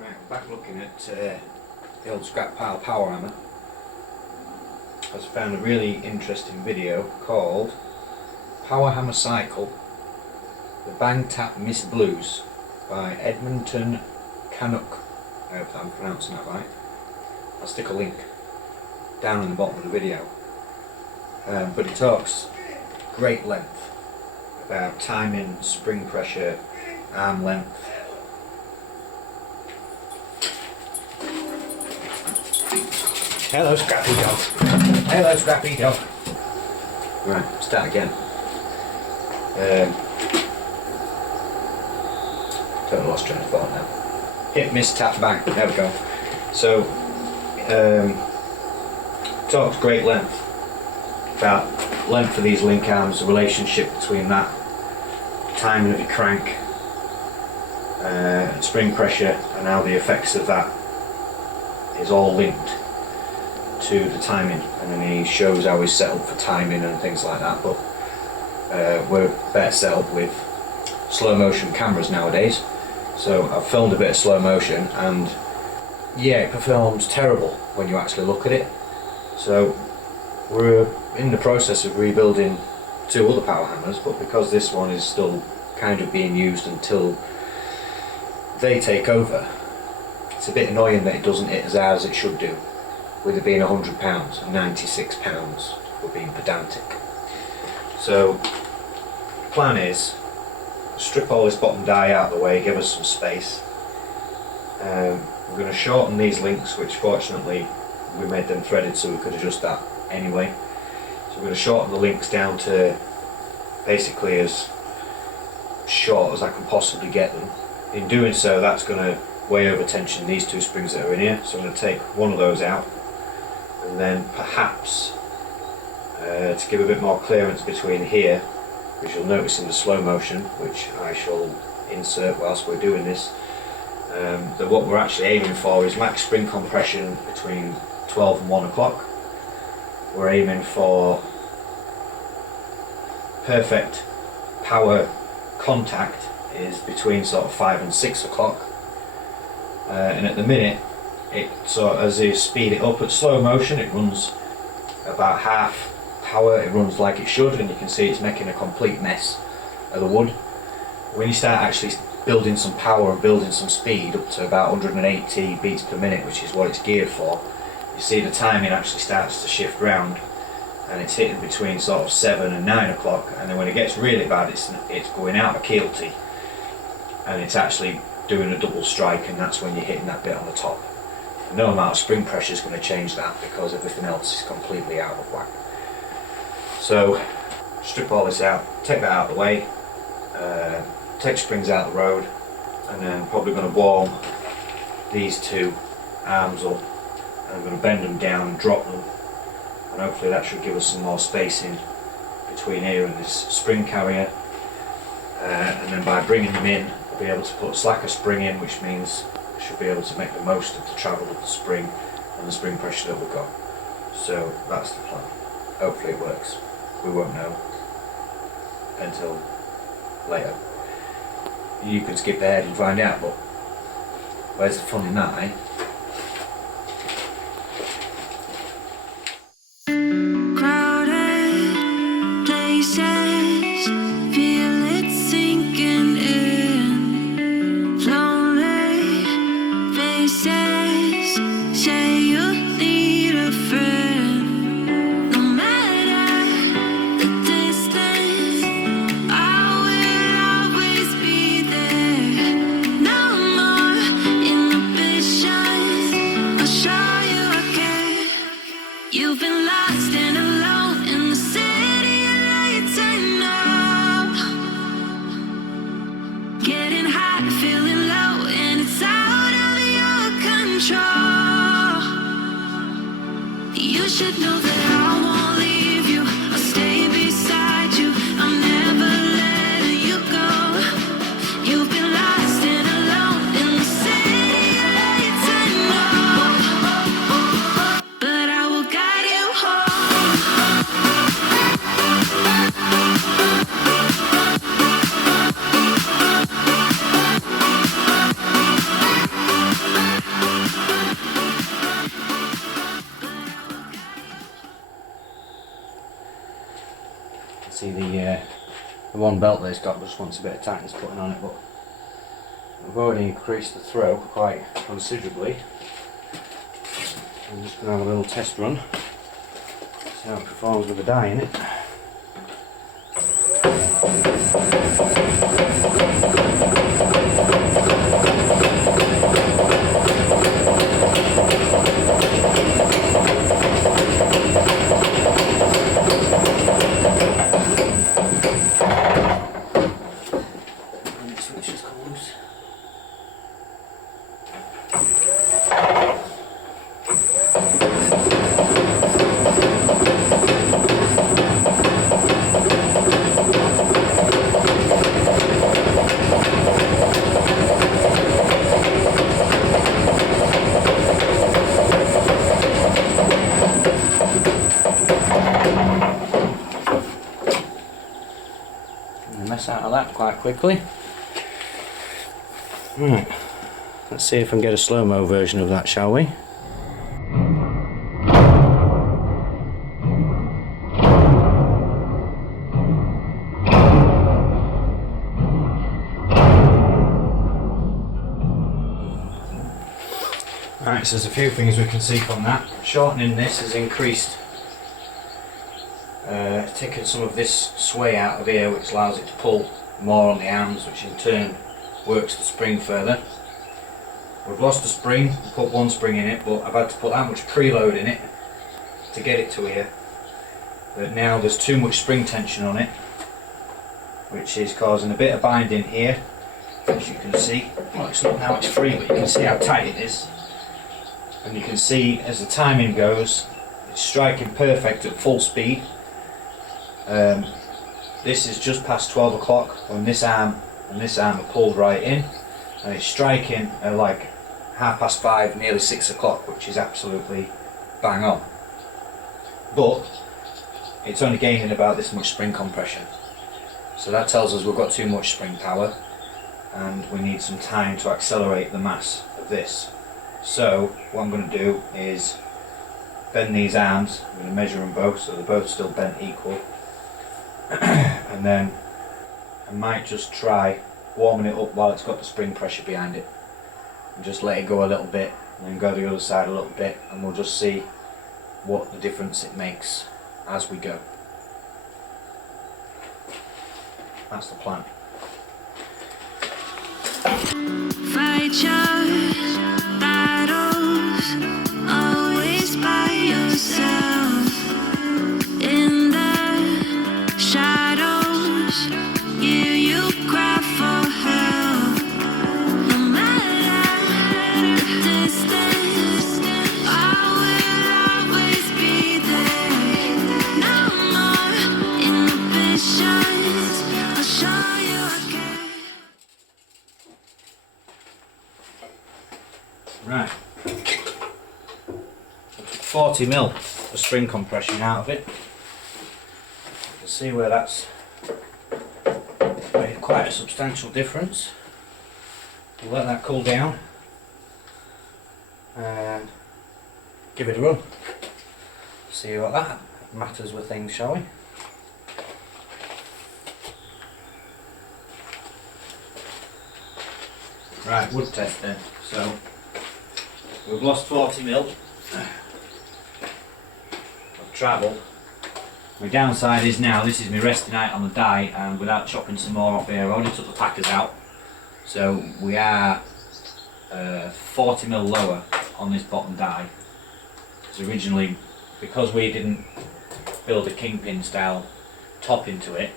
Right, I'm back looking at the old scrap pile Powerhammer. I found a really interesting video called Powerhammer Cycle, the Bang Tap Miss Blues by Edmonton Canuck. I hope I'm pronouncing that right. I'll stick a link down in the bottom of the video. But it talks great length about timing, spring pressure, arm length. Hello, Scrappy Dog. Hello, Scrappy Dog. Right, start again. Totally lost train of thought now. Hit, miss, tap, bang. There we go. So, talks great length. About length of these link arms, the relationship between that, timing of your crank, spring pressure, and how the effects of that is all linked to the timing. And then he shows how he's set up for timing and things like that. But we're better set up with slow motion cameras nowadays. So I've filmed a bit of slow motion, and yeah, it performs terrible when you actually look at it. So we're in the process of rebuilding two other power hammers, but because this one is still kind of being used until they take over, it's a bit annoying that it doesn't hit as hard as it should do, with it being £100 and £96 for being pedantic. So the plan is strip all this bottom die out of the way, give us some space. We're going to shorten these links, which fortunately we made them threaded so we could adjust that anyway. So we're going to shorten the links down to basically as short as I can possibly get them. In doing so, that's going to way over tension these two springs that are in here, so I'm going to take one of those out, and then perhaps to give a bit more clearance between here, which you'll notice in the slow motion, which I shall insert whilst we're doing this, that what we're actually aiming for is max spring compression between 12 and 1 o'clock. We're aiming for perfect power contact is between sort of 5 and 6 o'clock. And at the minute, as you speed it up at slow motion, it runs about half power, it runs like it should, and you can see it's making a complete mess of the wood. When you start actually building some power and building some speed up to about 180 beats per minute, which is what it's geared for, you see the timing actually starts to shift round, and it's hitting between sort of 7 and 9 o'clock, and then when it gets really bad, it's going out of keelty, and it's actually doing a double strike, and that's when you're hitting that bit on the top. No amount of spring pressure is going to change that, because everything else is completely out of whack. So strip all this out, take that out of the way, take springs out of the road, and then probably going to warm these two arms up, and I'm going to bend them down and drop them, and hopefully that should give us some more spacing between here and this spring carrier. And then by bringing them in, I'll be able to put slacker spring in, which means I should be able to make the most of the travel of the spring and the spring pressure that we've got. So that's the plan. Hopefully it works. We won't know until later. You can skip ahead and find out, but where's the fun in that, eh? The one belt that it's got just wants a bit of tightness putting on it, but I've already increased the throw quite considerably. I'm just going to have a little test run, see how it performs with the die in it. Out of that quite quickly. Right, let's see if I can get a slow-mo version of that, shall we? Right, so there's a few things we can see from that. Shortening this has increased, taken some of this sway out of here, which allows it to pull more on the arms, which in turn works the spring further. We've lost the spring, put one spring in it, but I've had to put that much preload in it to get it to here. But now there's too much spring tension on it, which is causing a bit of binding here, as you can see. Well, it's not now, it's free, but you can see how tight it is. And you can see as the timing goes, it's striking perfect at full speed. This is just past 12 o'clock when this arm and this arm are pulled right in, and it's striking at like 5:30, nearly 6 o'clock, which is absolutely bang on. But it's only gaining about this much spring compression, so that tells us we've got too much spring power and we need some time to accelerate the mass of this. So what I'm going to do is bend these arms. I'm going to measure them both so they're both still bent equal. And then I might just try warming it up while it's got the spring pressure behind it, and just let it go a little bit and then go the other side a little bit, and we'll just see what the difference it makes as we go. That's the plan. Fight your battles, always by yourself. In the shadows, hear you cry for help. No matter the distance, I will always be there. No more inhibitions, I'll show you again. Right, 40 mil of spring compression out of it. You can see where that's made quite a substantial difference. We'll let that cool down and give it a run. See what that matters with things, shall we? Right, wood test then. So we've lost 40 mil of travel. My downside is now this is my resting height on the die, and without chopping some more off here, I already took the packers out. So we are 40 mil lower on this bottom die. Because originally, because we didn't build a kingpin style top into it,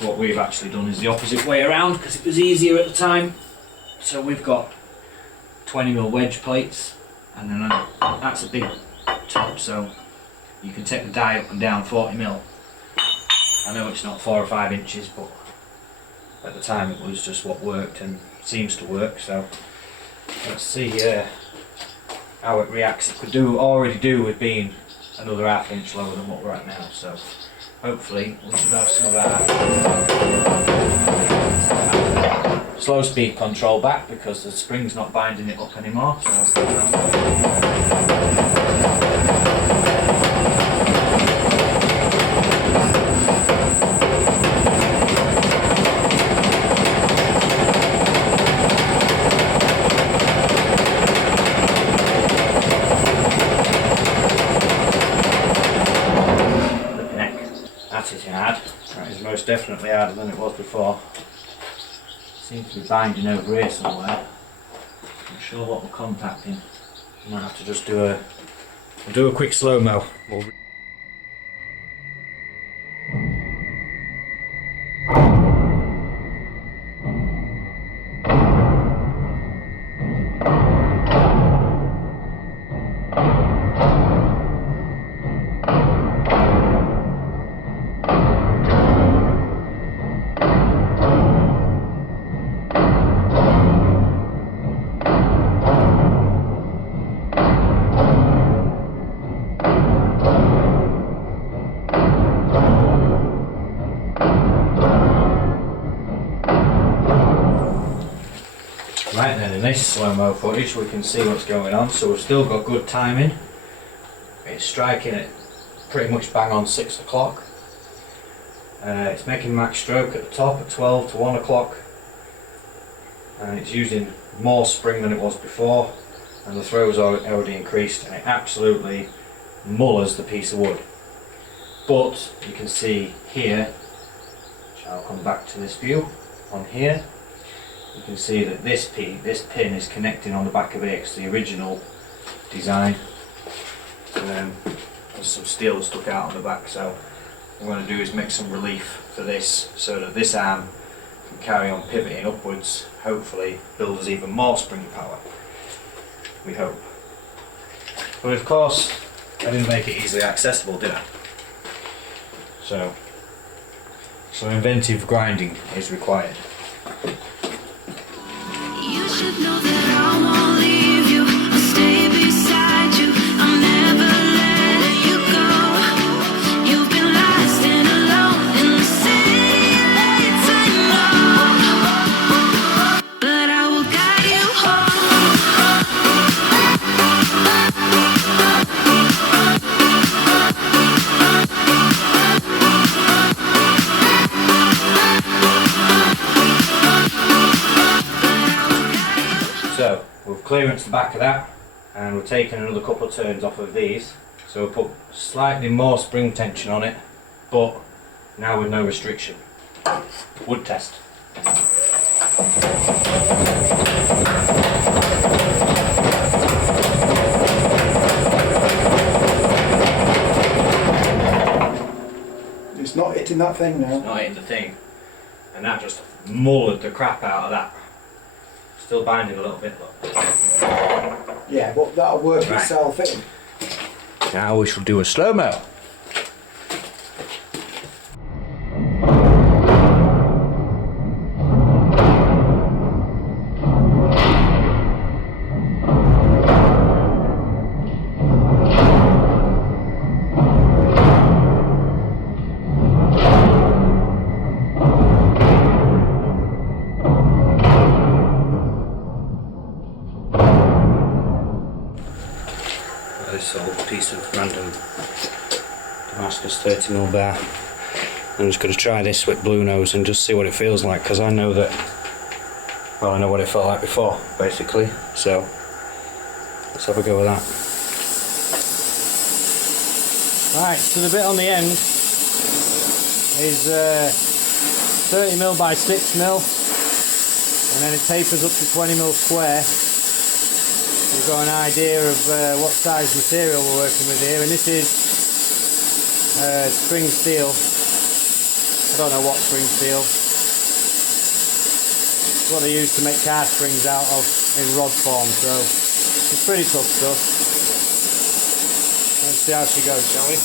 what we've actually done is the opposite way around, because it was easier at the time. So we've got 20 mil wedge plates, and then that's a big top, so you can take the die up and down 40 mil. I know it's not 4 or 5 inches, but at the time it was just what worked and seems to work. So let's see how it reacts. It could already do with being another ½ inch lower than what we're at now. So hopefully we should have some of that slow speed control back, because the spring's not binding it up anymore. So definitely harder than it was before. Seems to be binding over here somewhere. Not sure what we're contacting. Might have to just do a quick slow-mo. Right then, in this slow-mo footage we can see what's going on, so we've still got good timing. It's striking at pretty much bang on 6 o'clock. It's making max stroke at the top at 12 to 1 o'clock. And it's using more spring than it was before, and the throw's already increased, and it absolutely mullers the piece of wood. But you can see here, which I'll come back to this view, on here, you can see that this pin is connecting on the back of it, because the original design, there's some steel stuck out on the back, so what I'm going to do is make some relief for this, so that this arm can carry on pivoting upwards, hopefully build us even more spring power, we hope. But of course, I didn't make it easily accessible, did I? So inventive grinding is required. You should know that I won't leave you. I'll stay beside you. I'll never let you go. You've been lost and alone in the city late at night, but I will guide you So we've clearanced the back of that, and we've taken another couple of turns off of these, so we'll put slightly more spring tension on it, but now with no restriction. Wood test. It's not hitting that thing now. It's not hitting the thing, and that just mullered the crap out of that. Still binding a little bit, look. Yeah, but that'll work Right. itself in. Now we shall do a slow-mo. This old piece of random Damascus 30mm bar. I'm just going to try this with blue nose and just see what it feels like, because I know that, well, I know what it felt like before, basically, so let's have a go with that. Right, so the bit on the end is 30mm by 6mm, and then it tapers up to 20mm square. We've got an idea of what size material we're working with here, and this is spring steel. I don't know what spring steel. It's what they use to make car springs out of in rod form, so it's pretty tough stuff. Let's see how she goes, shall we?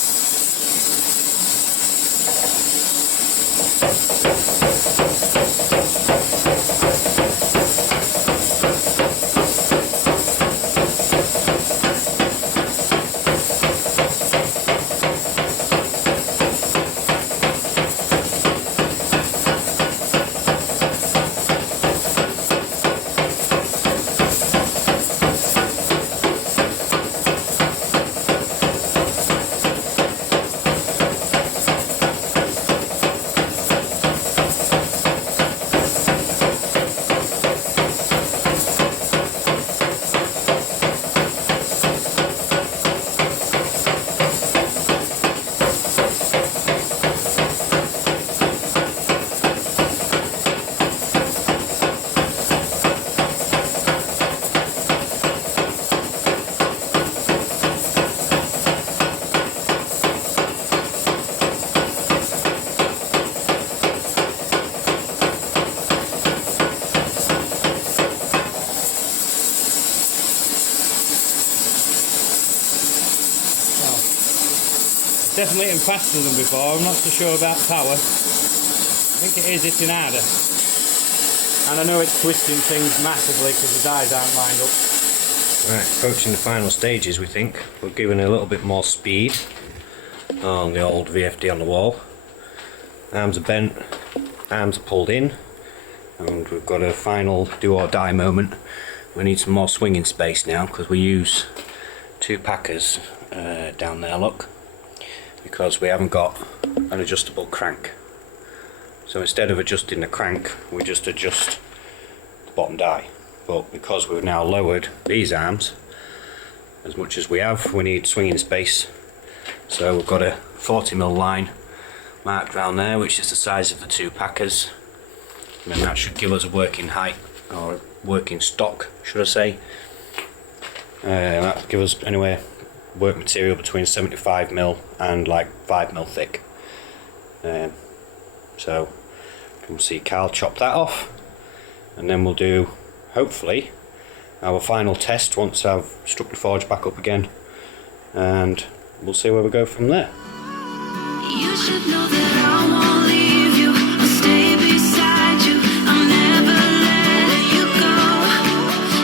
definitely hitting faster than before. I'm not so sure about power. I think it is hitting harder. And I know it's twisting things massively because the dies aren't lined up. Right, approaching the final stages we think. We're giving a little bit more speed on the old VFD on the wall. Arms are bent, arms are pulled in, and we've got a final do or die moment. We need some more swinging space now because we use 2 packers down there, look, because we haven't got an adjustable crank. So instead of adjusting the crank, we just adjust the bottom die. But because we've now lowered these arms as much as we have, we need swinging space. So we've got a 40mm line marked around there, which is the size of the 2 packers, and then that should give us a working height, or working stock should I say. That gives us anyway work material between 75mm and like 5mm thick. So we'll see Carl chop that off, and then we'll do hopefully our final test once I've stuck the forge back up again, and we'll see where we go from there. You should know that I won't leave you. I'll stay beside you. I'll never let you go.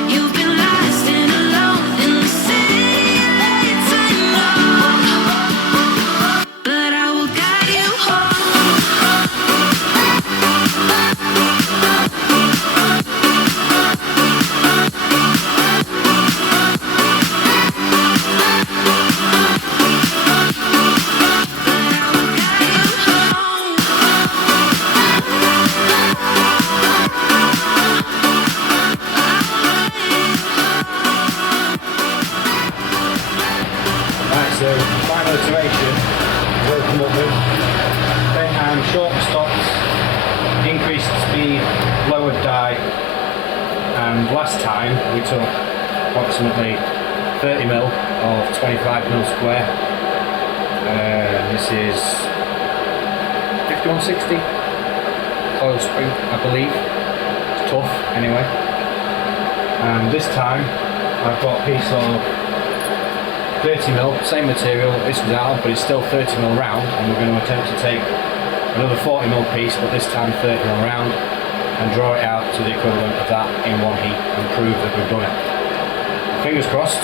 You've been lost and alone in the city late night, but I will guide you So, final iteration, we'll come up with bent arm, shortened stops, increased speed, lowered die, and last time we took approximately 30mm of 25mm square. This is 5160 coil spring, I believe. It's tough anyway. And this time I've got a piece of 30mm, same material this was out of, but it's still 30mm round, and we're going to attempt to take another 40mm piece, but this time 30mm round, and draw it out to the equivalent of that in one heat and prove that we've done it. Fingers crossed,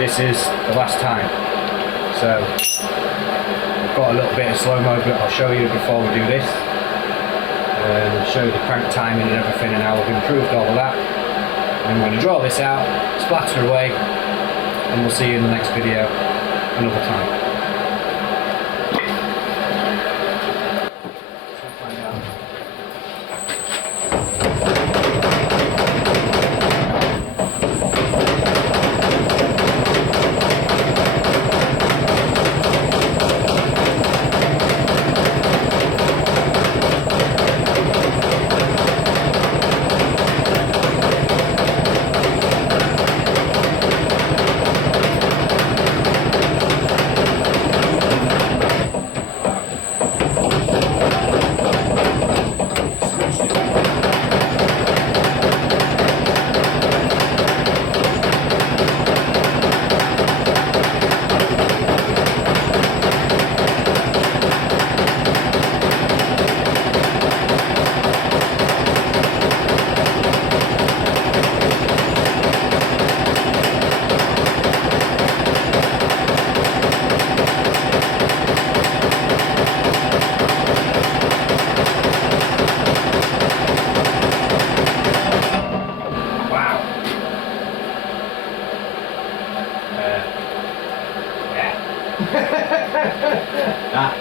this is the last time. So I've got a little bit of slow-mo that I'll show you before we do this, and show you the crank timing and everything, and how we've improved all of that. And we're going to draw this out, splatter away, and we'll see you in the next video another time.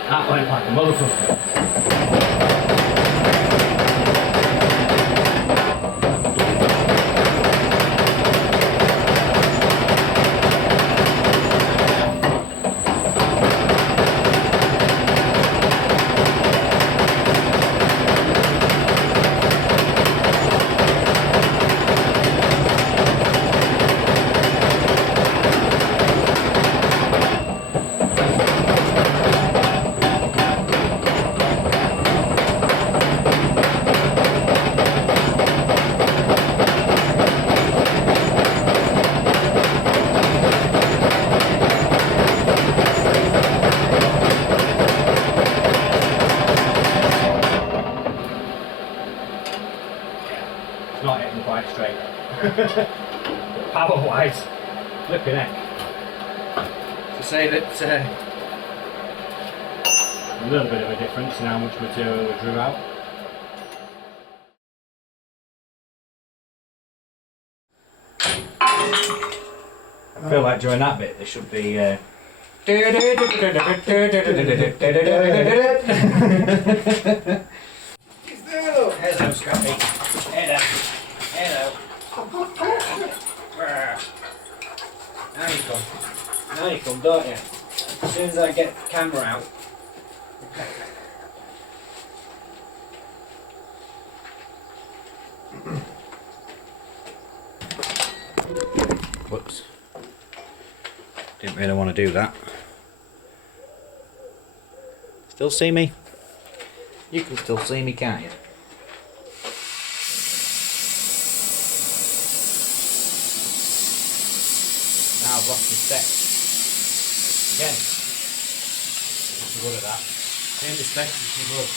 That went like a motherfucker. not hitting quite straight. Power wise, flipping heck. To say that a little bit of a difference in how much material we drew out. I feel like during that bit there should be Heads up, Scrappy. Head up. Head up. Now you come. Now you come, don't you? As soon as I get the camera out. Whoops. Didn't really want to do that. Still see me? You can still see me, can't you? Now I've lost my step. Again. I'm good at that. Same the Spectre, good.